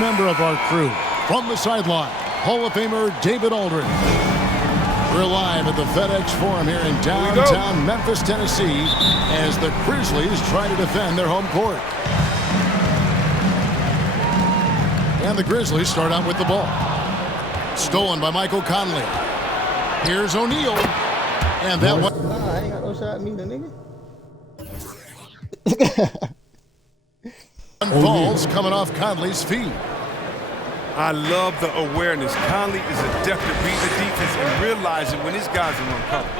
member of our crew. From the sideline, Hall of Famer David Aldridge. We're live at the FedEx Forum here in downtown Memphis, Tennessee, as the Grizzlies try to defend their home court. And the Grizzlies start out with the ball. Stolen by Michael Conley. Here's O'Neal. And that one. I ain't got no shot at me, the nigga. Falls coming off Conley's feet. I love the awareness. Conley is adept at reading the defense and realizing when his guys are uncovered.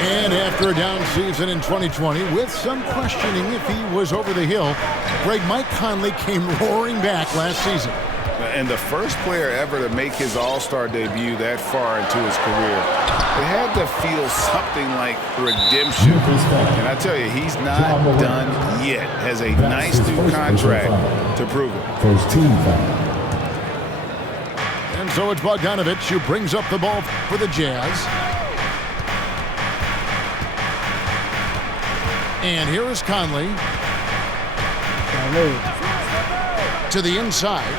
And after a down season in 2020, with some questioning if he was over the hill, Mike Conley came roaring back last season. And the first player ever to make his All-Star debut that far into his career, it had to feel something like redemption. And I tell you, he's not done yet. Has a nice new contract to prove it. First team foul. And so it's Bogdanovich who brings up the ball for the Jazz. And here is Conley. To the inside.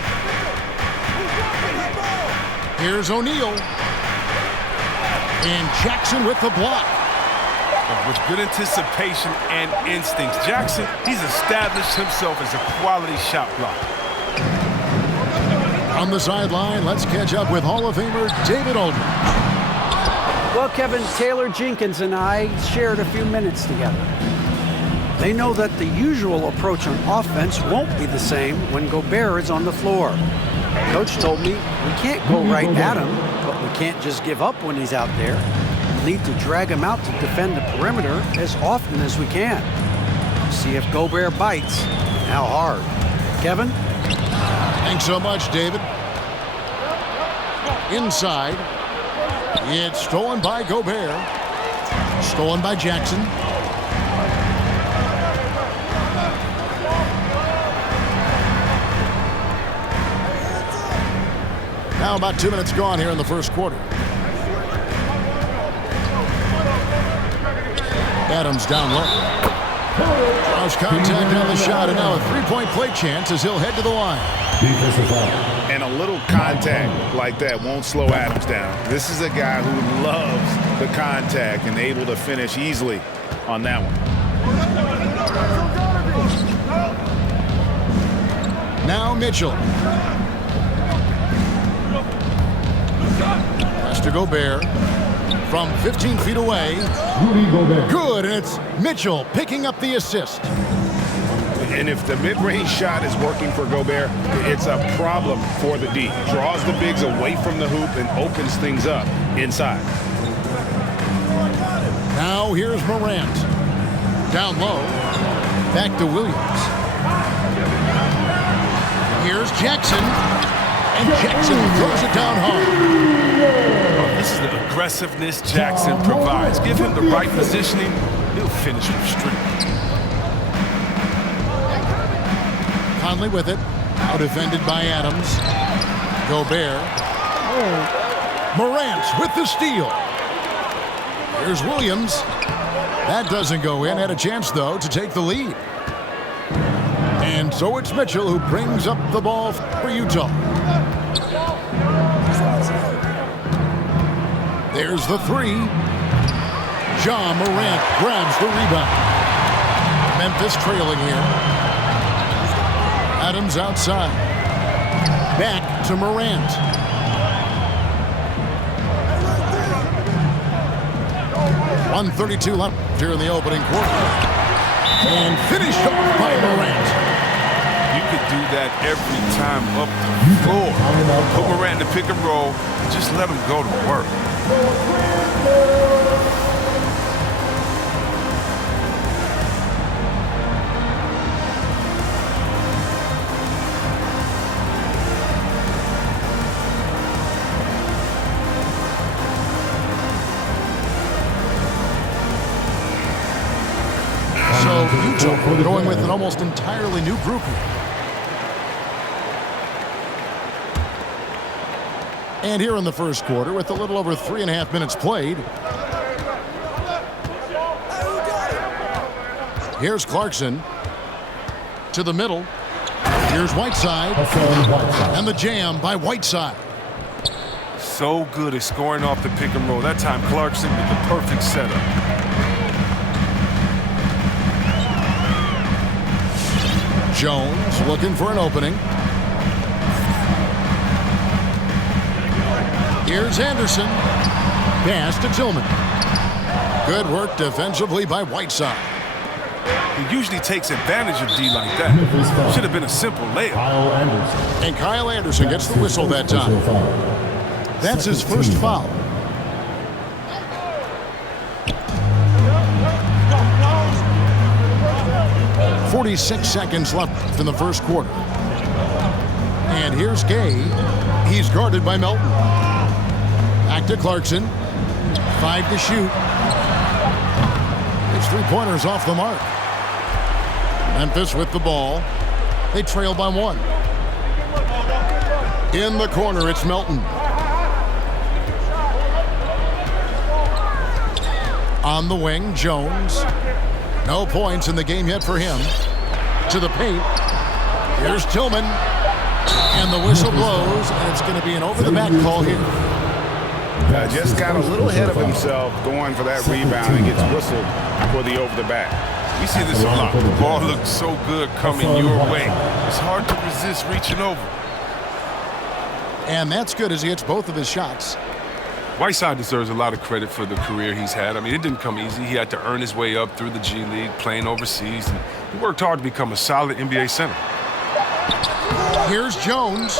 Here's O'Neal. And Jackson with the block. With good anticipation and instincts, Jackson, he's established himself as a quality shot blocker. On the sideline, let's catch up with Hall of Famer David Aldridge. Well, Kevin, Taylor Jenkins and I shared a few minutes together. They know that the usual approach on offense won't be the same when Gobert is on the floor. Coach told me we can't go right at him, but we can't just give up when he's out there. We need to drag him out to defend the perimeter as often as we can. See if Gobert bites and how hard. Kevin? Thanks so much, David. Inside. It's stolen by Gobert. Stolen by Jackson. Now about 2 minutes gone here in the first quarter. Adams down low. Draws contact on the shot, and now a three-point play chance as he'll head to the line. And a little contact like that won't slow Adams down. This is a guy who loves the contact and able to finish easily on that one. Now Mitchell. Pass to Gobert. From 15 feet away. Good, and it's Mitchell picking up the assist. And if the mid-range shot is working for Gobert, it's a problem for the D. Draws the bigs away from the hoop and opens things up inside. Now here's Morant. Down low. Back to Williams. Here's Jackson. And Jackson throws it down hard. This is the aggressiveness Jackson provides. Give him the right positioning, he'll finish with strength. Conley with it. Now defended by Adams. Gobert. Morant with the steal. Here's Williams. That doesn't go in. Had a chance, though, to take the lead. And so it's Mitchell who brings up the ball for Utah. There's the three. Ja Morant grabs the rebound. Memphis trailing here. Adams outside. Back to Morant. .132 left here in the opening quarter. And finished off by Morant. You could do that every time up the floor. Put Morant in the pick and roll. Just let him go to work. So Utah going with an almost entirely new group here. And here in the first quarter, with a little over 3.5 minutes played, here's Clarkson to the middle. Here's Whiteside. And the jam by Whiteside. So good at scoring off the pick and roll. That time Clarkson with the perfect setup. Jones looking for an opening. Here's Anderson. Pass to Tillman. Good work defensively by Whiteside. He usually takes advantage of D like that. Should have been a simple layup. And Kyle Anderson gets the whistle that time. That's his first foul. .46 seconds left in the first quarter. And here's Gay. He's guarded by Melton. Back to Clarkson. 5 to shoot. His three-pointers off the mark. Memphis with the ball. They trail by 1. In the corner, it's Melton. On the wing, Jones. No points in the game yet for him. To the paint. Here's Tillman. And the whistle blows, and it's going to be an over-the-back call here. Just got a little ahead of himself going for that rebound and gets whistled for the over-the-back. We see this a lot. The ball looks so good coming your way. It's hard to resist reaching over. And that's good as he hits both of his shots. Whiteside deserves a lot of credit for the career he's had. I mean, it didn't come easy. He had to earn his way up through the G League, playing overseas. And he worked hard to become a solid NBA center. Here's Jones.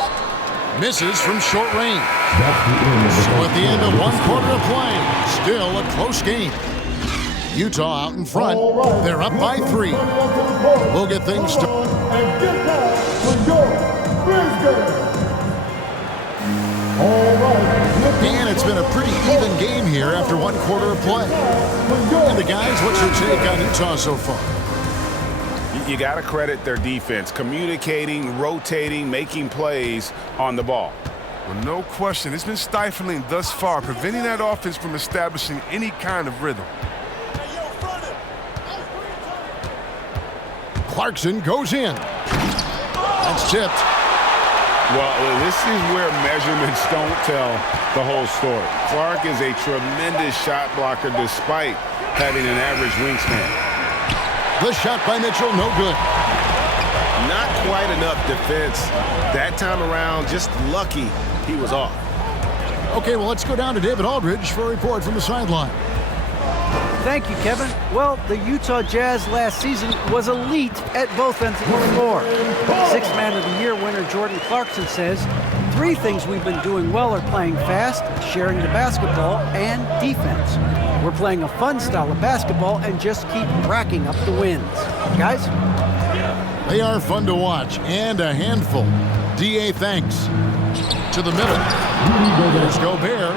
Misses from short range. So at the end of 1 quarter of play, still a close game. Utah out in front. They're up by 3. We'll get things started. And it's been a pretty even game here after 1 quarter of play. And the guys, what's your take on Utah so far? You got to credit their defense, communicating, rotating, making plays on the ball. Well, no question. It's been stifling thus far, preventing that offense from establishing any kind of rhythm. Clarkson goes in. That's tipped. Well, this is where measurements don't tell the whole story. Clark is a tremendous shot blocker despite having an average wingspan. The shot by Mitchell, no good. Not quite enough defense. That time around, just lucky he was off. Okay, well, let's go down to David Aldridge for a report from the sideline. Thank you, Kevin. Well, the Utah Jazz last season was elite at both ends of the floor. Sixth Man of the Year winner Jordan Clarkson says, 3 things we've been doing well are playing fast, sharing the basketball, and defense. We're playing a fun style of basketball and just keep racking up the wins. Guys? They are fun to watch and a handful. D.A. thanks. To the middle. There's Gobert.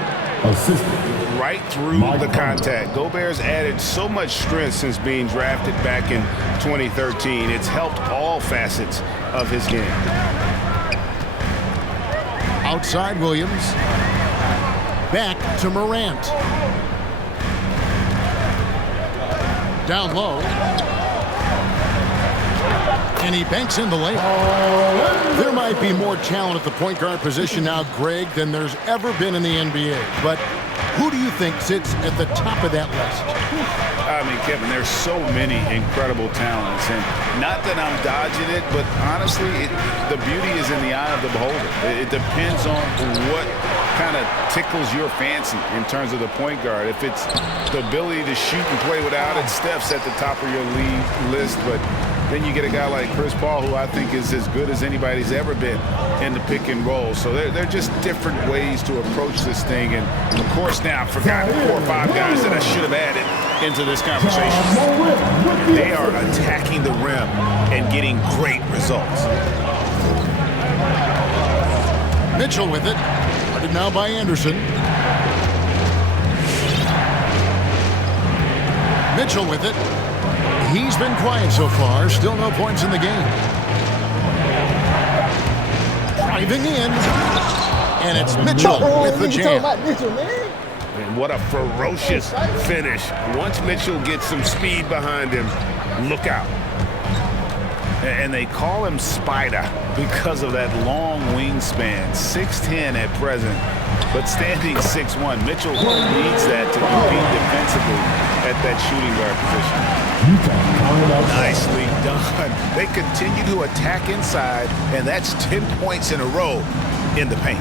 Right through the contact. Gobert's added so much strength since being drafted back in 2013. It's helped all facets of his game. Outside Williams. Back to Morant. Down low. And he banks in the layup. There might be more talent at the point guard position now, Greg, than there's ever been in the NBA. But who do you think sits at the top of that list? I mean, Kevin, there's so many incredible talents. And not that I'm dodging it, but honestly, the beauty is in the eye of the beholder. It depends on what kind of tickles your fancy in terms of the point guard. If it's the ability to shoot and play without it, Steph's at the top of your league list. But then you get a guy like Chris Paul, who I think is as good as anybody's ever been in the pick and roll. So they're just different ways to approach this thing. And, of course, now I've forgotten 4 or 5 guys that I should have added into this conversation. They are attacking the rim and getting great results. Mitchell with it. Guarded now by Anderson. Mitchell with it. He's been quiet so far. Still no points in the game. Driving in. And it's Mitchell with the jam. And what a ferocious finish. Once Mitchell gets some speed behind him, look out. And they call him Spider because of that long wingspan, 6'10" at present, but standing 6'1". Mitchell needs that to compete defensively at that shooting guard position. Nicely done. They continue to attack inside, and that's 10 points in a row in the paint.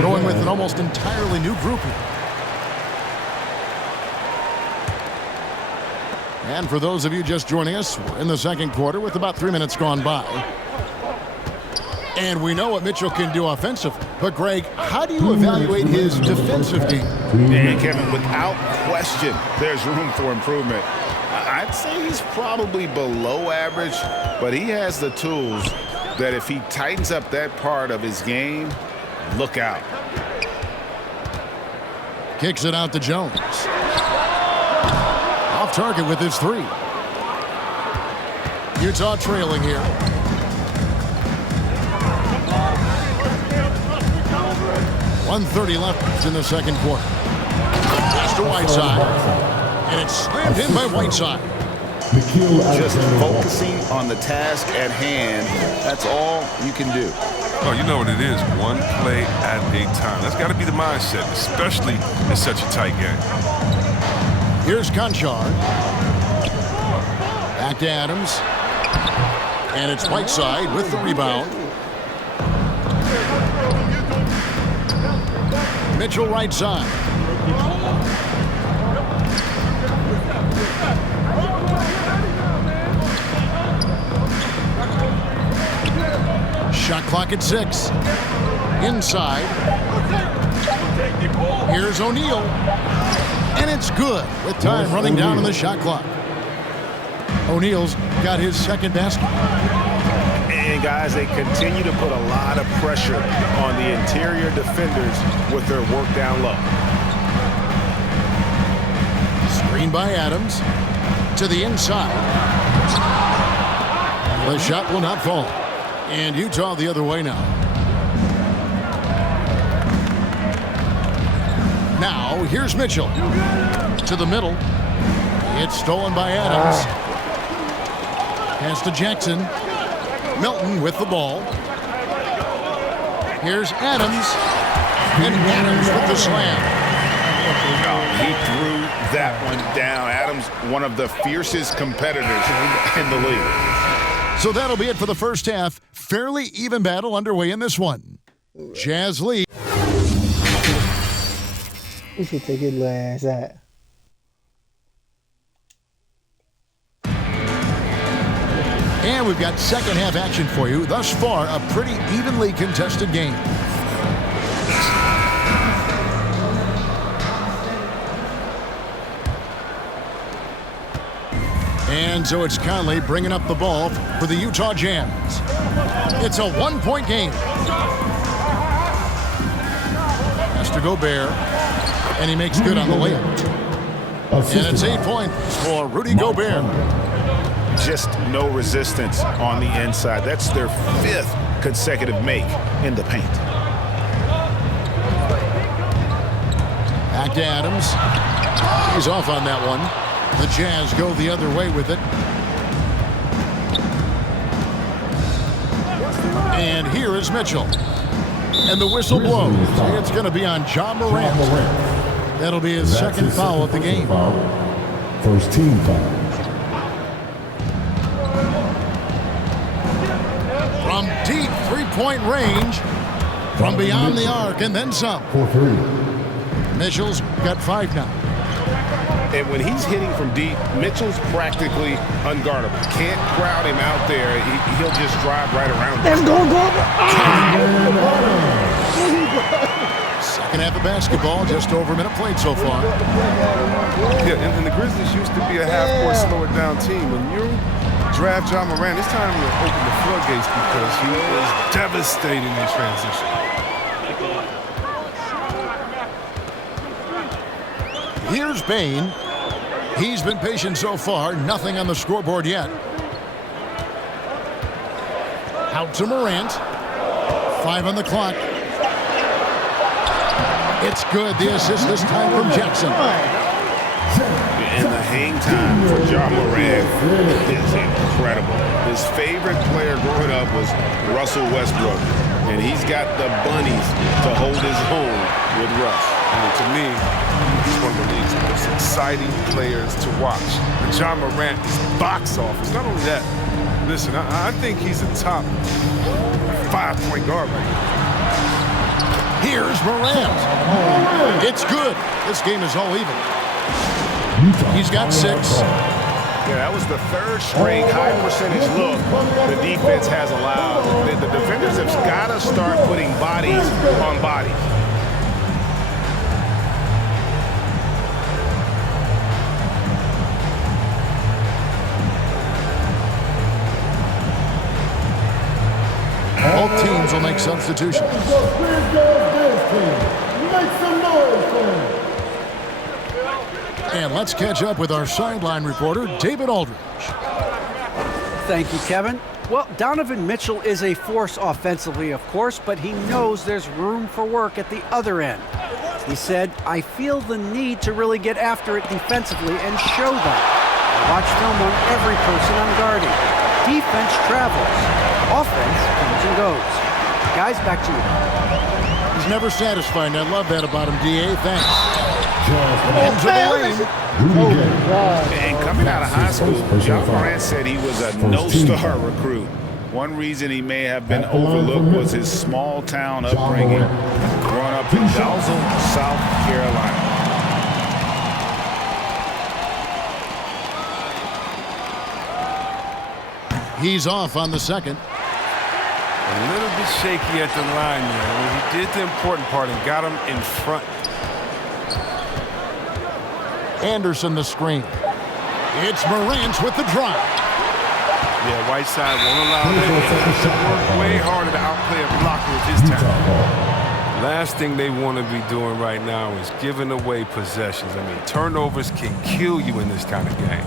Going with an almost entirely new group here. And for those of you just joining us, we're in the second quarter with about 3 minutes gone by. And we know what Mitchell can do offensively. But, Greg, how do you evaluate his defensive game? And, Kevin, without question, there's room for improvement. I'd say he's probably below average, but he has the tools that if he tightens up that part of his game, look out. Kicks it out to Jones. Off target with his three. Utah trailing here. .130 left in the second quarter. Pass to Whiteside. And it's slammed in by Whiteside. Just focusing on the task at hand, that's all you can do. Oh, you know what it is. One play at a time. That's got to be the mindset, especially in such a tight game. Here's Conchar. Back to Adams. And it's Whiteside with the rebound. Mitchell right side. Shot clock at 6. Inside. Here's O'Neal. And it's good with time running down on the shot clock. O'Neal's got his second basket. And, guys, they continue to put a lot of pressure on the interior defenders with their work down low. Screen by Adams. To the inside. The shot will not fall. And Utah the other way now. Now, here's Mitchell. To the middle. It's stolen by Adams. Pass to Jackson. Melton with the ball. Here's Adams. And Adams with the slam. He threw that one down. Adams, one of the fiercest competitors in the league. So that'll be it for the first half. Fairly even battle underway in this one. Jazz lead. We should take it last out. And we've got second half action for you. Thus far, a pretty evenly contested game. And so it's Conley bringing up the ball for the Utah Jazz. It's a one-point game. Has to Gobert, and he makes good on the layup. And it's 8 points for Rudy Gobert. Just no resistance on the inside. That's their 5th consecutive make in the paint. Back to Adams. He's off on that one. The Jazz go the other way with it. And here is Mitchell. And the whistle blows. It's going to be on Ja Morant. That'll be his second foul of the game. First team foul. From deep three-point range. From beyond the arc and then some. 4-3. Mitchell's got 5 now. And when he's hitting from deep, Mitchell's practically unguardable. Can't crowd him out there. He'll just drive right around him. Let's go. Second half of basketball, just over a minute played so far. Yeah, and the Grizzlies used to be a half-court slower down team. When you draft Ja Morant, it's time to open the floodgates because he is devastating in transition. Here's Bain. He's been patient so far. Nothing on the scoreboard yet. Out to Morant. 5 on the clock. It's good. The assist this time from Jackson. And the hang time for Ja Morant is incredible. His favorite player growing up was Russell Westbrook. And he's got the bunnies to hold his own with Russ. And to me, he's one of the league's most exciting players to watch. And Ja Morant is box office. Not only that, listen, I think he's a top 5-point guard right now. Here's Morant. It's good. This game is all even. He's got 6. Yeah, that was the third straight high percentage look the defense has allowed. The defenders have got to start putting bodies on bodies. All teams will make substitutions. And let's catch up with our sideline reporter, David Aldridge. Thank you, Kevin. Well, Donovan Mitchell is a force offensively, of course, but he knows there's room for work at the other end. He said, "I feel the need to really get after it defensively and show that. I watch film on every person I'm guarding. Defense travels. Offense comes and goes." Guys, back to you. He's never satisfied, and I love that about him, D.A. Thanks. Into the lane. And coming out of high school, Ja Morant said he was a no-star recruit. One reason he may have been overlooked was his small-town upbringing, growing up in Dalzell, South Carolina. He's off on the second. A little bit shaky at the line there. When he did the important part and got him in front. Anderson the screen. It's Morant with the drive. Yeah, Whiteside won't allow him to work way harder to outplay a blocker with his talent. Last thing they want to be doing right now is giving away possessions. I mean, turnovers can kill you in this kind of game.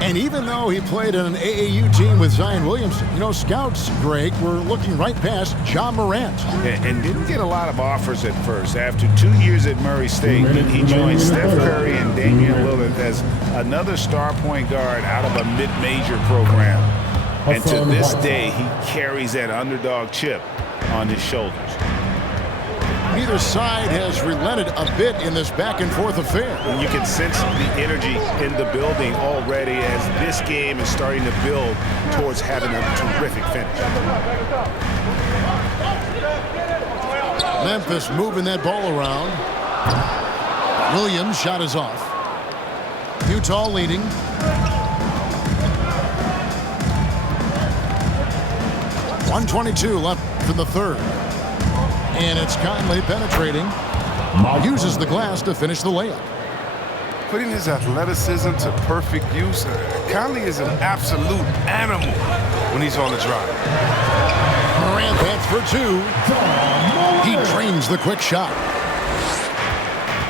And even though he played in an AAU team with Zion Williamson, you know, scouts, Greg, were looking right past Ja Morant. And didn't get a lot of offers at first. After 2 years at Murray State, he joined Steph Curry and Damian Lillard as another star point guard out of a mid-major program. And to this day, he carries that underdog chip on his shoulders. Neither side has relented a bit in this back-and-forth affair. And you can sense the energy in the building already as this game is starting to build towards having a terrific finish. Memphis moving that ball around. Williams' shot is off. Utah leading. .122 left for the third. And it's Conley penetrating. Uses the glass to finish the layup. Putting his athleticism to perfect use, Conley is an absolute animal when he's on the drive. Morant heads for 2. He drains the quick shot.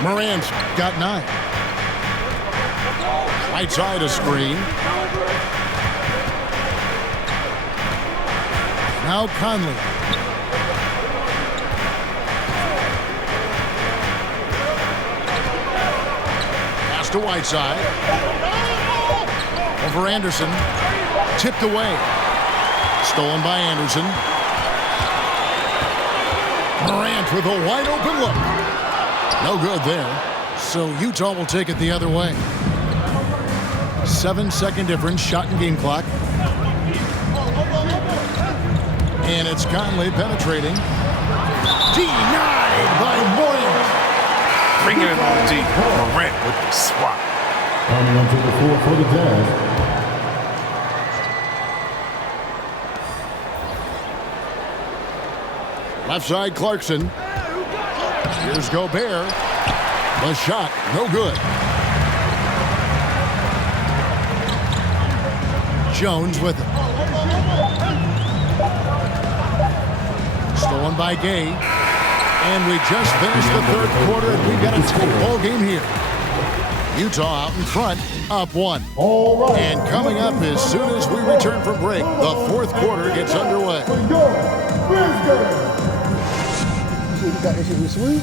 Morant's got 9. Right side a screen. Now Conley. To Whiteside. Over Anderson. Tipped away. Stolen by Anderson. Morant with a wide open look. No good there. So Utah will take it the other way. 7-second difference, shot and game clock. And it's Conley penetrating. Denied by Morant. Bringing it on deep. Morant with the swat. Coming onto the floor for the Jazz. Left side, Clarkson. Here's Gobert. The shot, no good. Jones with it. Stolen by Gay. And we just finished the third quarter, and we've got a tight ball game here. Utah out in front, up 1. And coming up as soon as we return from break, the fourth quarter gets underway. You got this shit with sweet?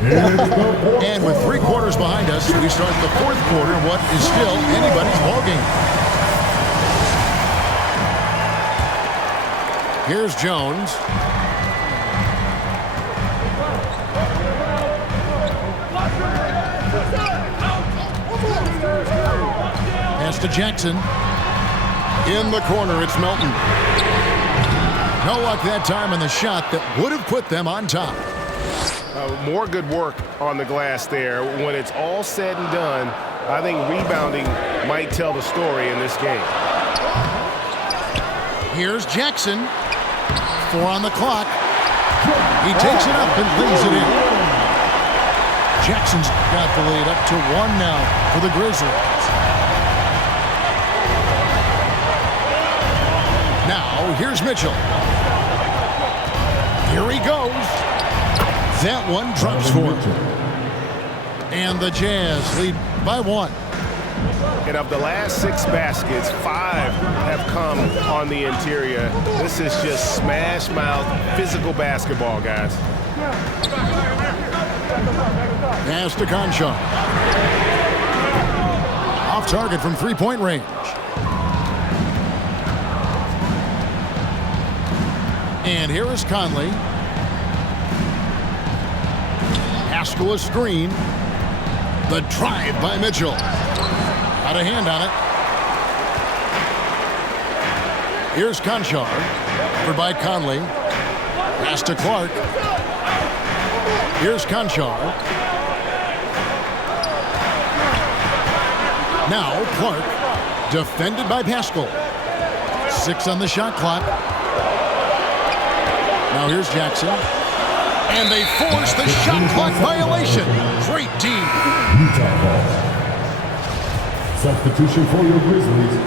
And with 3 quarters behind us, we start the fourth quarter in what is still anybody's ball game. Here's Jones. Pass to Jackson. In the corner, it's Melton. No luck that time on the shot that would have put them on top. More good work on the glass there. When it's all said and done, I think rebounding might tell the story in this game. Here's Jackson. 4 on the clock. He takes it up and lays it in. Jackson's got the lead up to 1 now for the Grizzlies. Now, here's Mitchell. Here he goes. That one drops for him. And the Jazz lead by 1. And of the last 6 baskets, 5 have come on the interior. This is just smash mouth physical basketball, guys. Pass to Conchar. Off target from 3-point range. And here is Conley. Haskell a screen. The drive by Mitchell. Got a hand on it. Here's Conchar. Covered by Conley. Pass to Clark. Here's Conchar. Now Clark. Defended by Pascal. 6 on the shot clock. Now here's Jackson. And they force the shot clock violation. Great D. Utah ball. Substitution for your Grizzlies,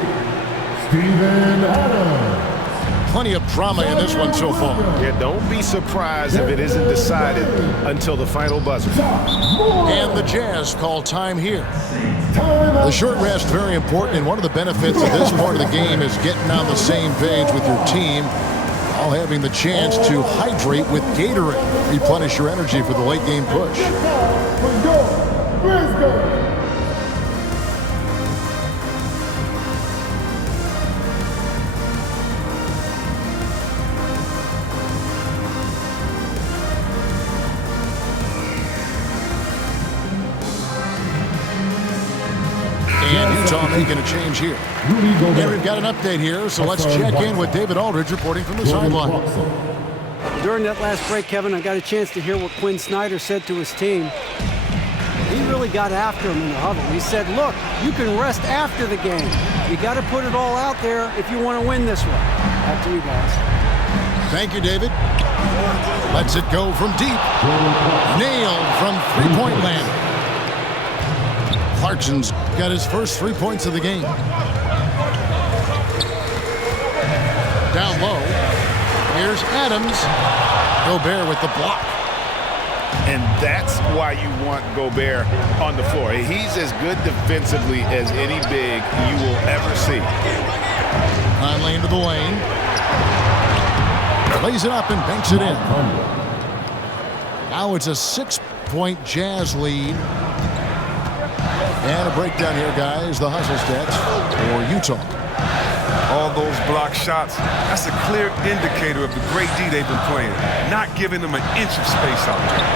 Steven Adams. Plenty of drama in this one so far. Yeah, don't be surprised if it isn't decided until the final buzzer. And the Jazz call time here. The short rest very important, and one of the benefits of this part of the game is getting on the same page with your team, while having the chance to hydrate with Gatorade. Replenish your energy for the late game push. And Utah making a change here. And we've got an update here, so let's check in with David Aldridge reporting from the sideline. During that last break, Kevin, I got a chance to hear what Quinn Snyder said to his team. He really got after him in the huddle. He said, look, you can rest after the game. You got to put it all out there if you want to win this one. Back to you guys. Thank you, David. Lets it go from deep. Nailed from 3-point land. Clarkson's got his first 3 points of the game. Down low. Here's Adams. Gobert with the block. And that's why you want Gobert on the floor. He's as good defensively as any big you will ever see. Conley into the lane. Lays it up and banks it in. Now it's a 6-point Jazz lead. And a breakdown here, guys. The hustle stats for Utah. All those block shots, that's a clear indicator of the great D they've been playing. Not giving them an inch of space out there.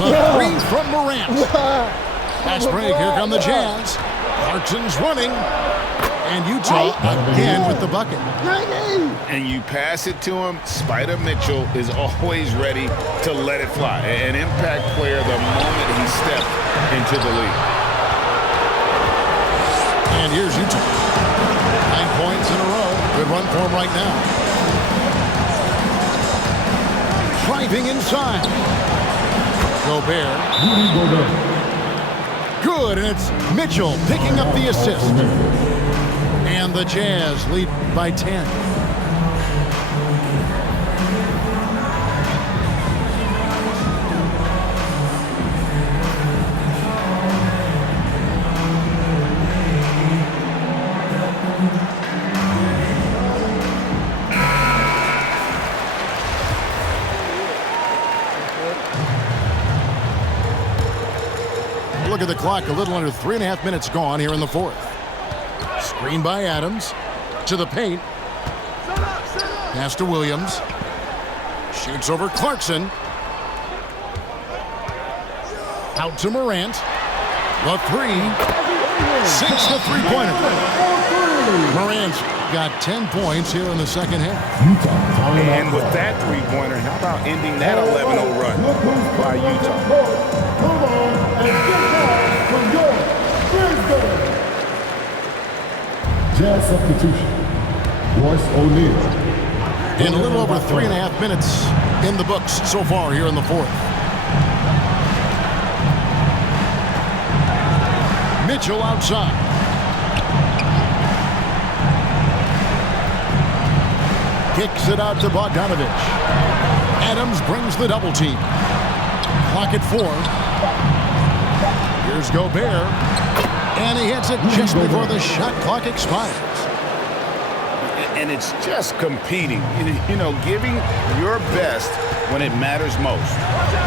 The three from Morant. Fast break. Here come the Jazz. Clarkson's running. And Utah again with the bucket. And you pass it to him, Spider Mitchell is always ready to let it fly. An impact player the moment he stepped into the league. And here's Utah. 9 points in a row. Good run for him right now. Driving inside. Gobert. Good, and it's Mitchell picking up the assist. And the Jazz lead by 10. look at the clock. A little under 3.5 minutes gone here in the fourth. Screen by Adams. To the paint. Pass to Williams. Shoots over Clarkson. Out to Morant. The three. Sinks the three-pointer. Morant got 10 points here in the second half. And with that three-pointer, how about ending that 11-0 run by Utah? Jazz substitution. Royce O'Neal. In a little over 3.5 minutes in the books so far here in the fourth. Mitchell outside. Kicks it out to Bogdanovich. Adams brings the double team. Clock at 4. Here's Gobert. And he hits it just before the shot clock expires. And it's just competing, you know, giving your best when it matters most.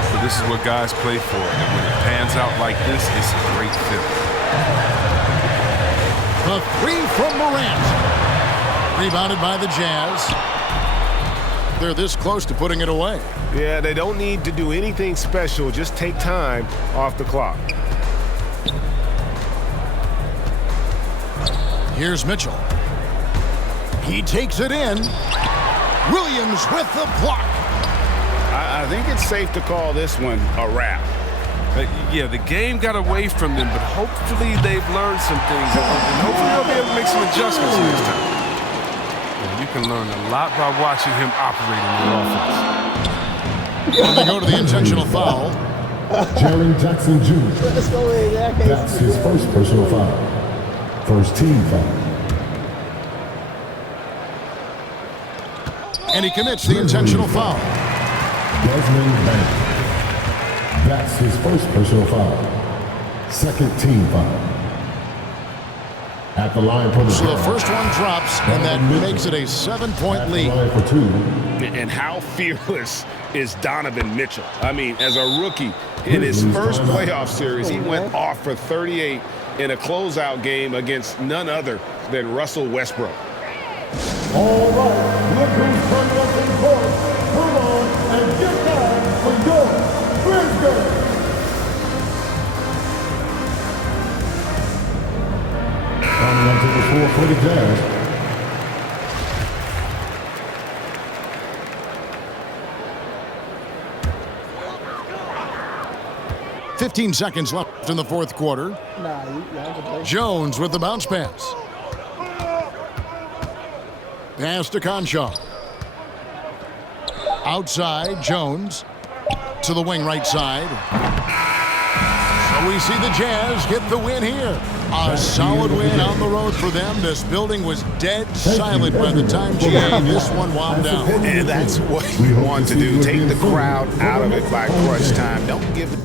So this is what guys play for. And when it pans out like this, it's a great fit. The three from Morant. Rebounded by the Jazz. They're this close to putting it away. Yeah, they don't need to do anything special. Just take time off the clock. Here's Mitchell. He takes it in. Williams with the block. I think it's safe to call this one a wrap. Yeah, the game got away from them, but hopefully they've learned some things. And hopefully they'll be able to make some adjustments next time. And you can learn a lot by watching him operate in the offense. And they go to the intentional foul. Jaren Jackson Jr. Let's go in. That's his first personal foul. First team foul. And he commits the intentional foul. Desmond Bane. That's his first personal foul. Second team foul. At the line for the So the first one drops, and that makes it a 7-point lead. Line for two. And how fearless is Donovan Mitchell? I mean, as a rookie, in his first playoff series, he went off for 38 in a closeout game against none other than Russell Westbrook. All right, look who's coming up in court. Come on and get down for your Brisbane. Coming up to the floor for the Jazz. "15 seconds left in the fourth quarter. Nah, you have to play. Jones with the bounce pass. Pass to Conchar. Outside, Jones. To the wing right side. So we see the Jazz get the win here. A solid win on the road for them. This building was dead silent by the time GA this one wound down. And that's what you want to do. Take the crowd out of it by crunch time. Don't give